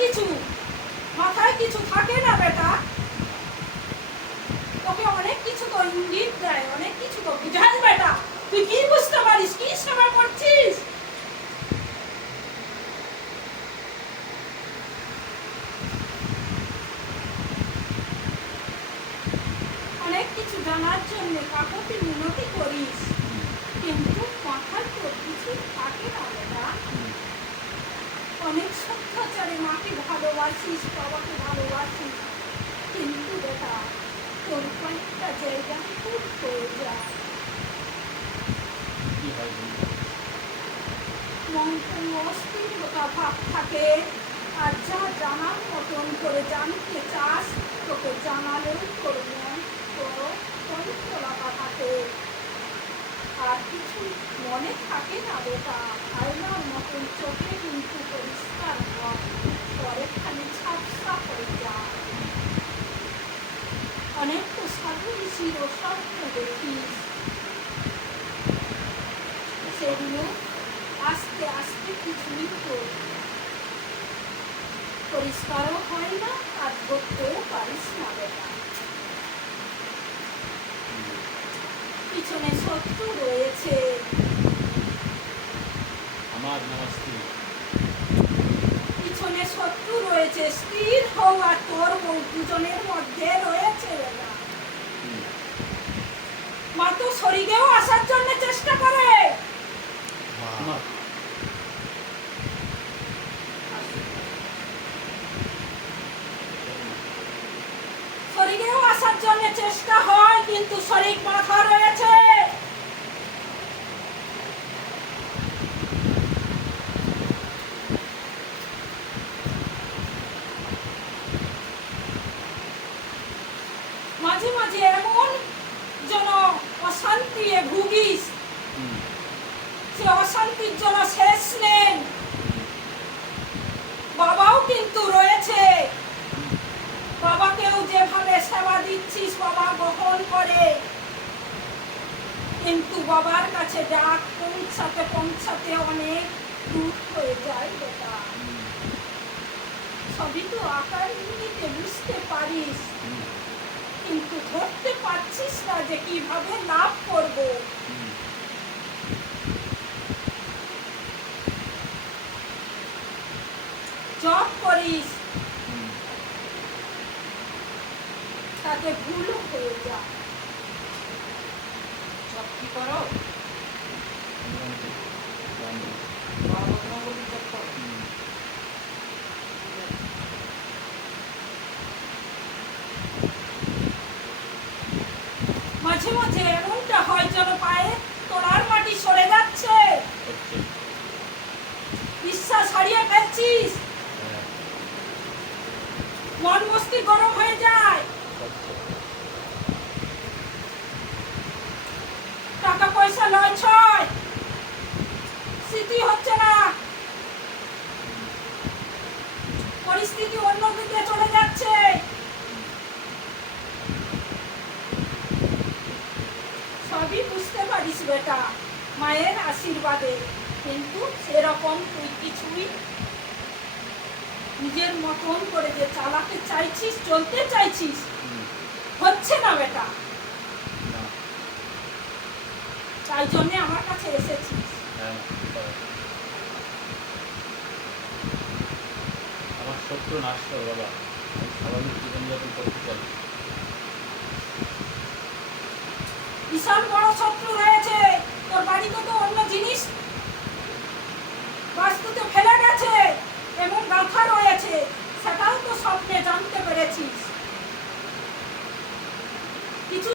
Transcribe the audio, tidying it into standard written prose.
কিছু, মাথায় কিছু থাকে না বেটা। তোকে অনেক কিছু তো ইঙ্গিত দেয়, অনেক কিছু তো বুঝায় বেটা। তুই কি বুঝতে পারিস? কি সেবা করছিস? অনেক কিছু জানার জন্য কাকুতি মিনতি করিস, কিন্তু মাথায় তোর কিছু থাকে না বেটা। অনেক সত্যাচারে মাকে ভালোবাসিস, বাবাকে ভালোবাসিস, কিন্তু বেটা তোর কয়েকটা জায়গা খুব হয়ে যায়। মন অস্থিরতা ভাব থাকে, আর যা জানার মতন করে জানতে চাস তোকে জানালেও তোর মন চঞ্চলতা থাকে। আর কিছু মনে থাকে না বেটা। আয়নার মতন চোখে কিন্তু পরিষ্কার হয়, পরেখানে ঝাপসা হয়ে যায়। অনেক তো সাধু ঋষির স্বপ্ন দেখিস, সেগুলো আস্তে আস্তে কিছুই তো পরিষ্কারও হয় না, আর ধরতেও পারিস না বেটা। পিছনে শত্রু রয়েছে, আমার নাম স্ত্রী। পিছনে শত্রু রয়েছে, স্থির হও আর তোর বউ দুজনের মধ্যে রয়েছে বেটা। মা তো শরীরেও আসার জন্য চেষ্টা করে। শরীরেও আসার জন্য চেষ্টা হয়, কিন্তু শরীর মাথা রয়েছে। মাঝে মাঝে এমন যেন অশান্তি ভুগিস, সে অশান্তির জন্য শেষ নেই। বাবাও কিন্তু রয়েছে, বাবাকেও যেভাবে সেবা দিচ্ছিস বাবা গ্রহণ করে, কিন্তু বাবার কাছে ডাক পৌঁছাতে পৌঁছাতে অনেক দূর হয়ে যায় বেটা। সবই তো আকার ইঙ্গিতে বুঝতে পারিস, কিন্তু ধরতে পারছিস না যে কিভাবে লাভ করব। জব করিস, তাতে ভুলও হয়ে যায়। জব কি করো? মাঝে মাঝে এমনটা হয় যেন পায়ে তোলার মাটি সরে যাচ্ছে, বিশ্বাস হারিয়ে ফেলছিস, মন মস্তি গরম হয়ে যায়, টাকা পয়সা লয় ছয়, স্মৃতি হচ্ছে না, পরিস্থিতি অন্যদিকে চলে যাচ্ছে। সবই বুঝতে পারিস বেটা মায়ের আশীর্বাদে, কিন্তু সেরকম তুই কিছুই নিজের মতন করে যে চালাতে চাইছিস, চলতে চাইছিস, হচ্ছে না বেটা। তাই জন্য আমার কাছে এসেছিস। আমার শত্রু নাশ কর বাবা, আমি স্বাভাবিক জীবনযাপন করতে চাই। বিশাল বড় শত্রু রয়েছে, তোর বাড়িতে তো অন্য জিনিস বাস্তুতে ফেলে গেছে, এমন গাঁথা রয়েছে,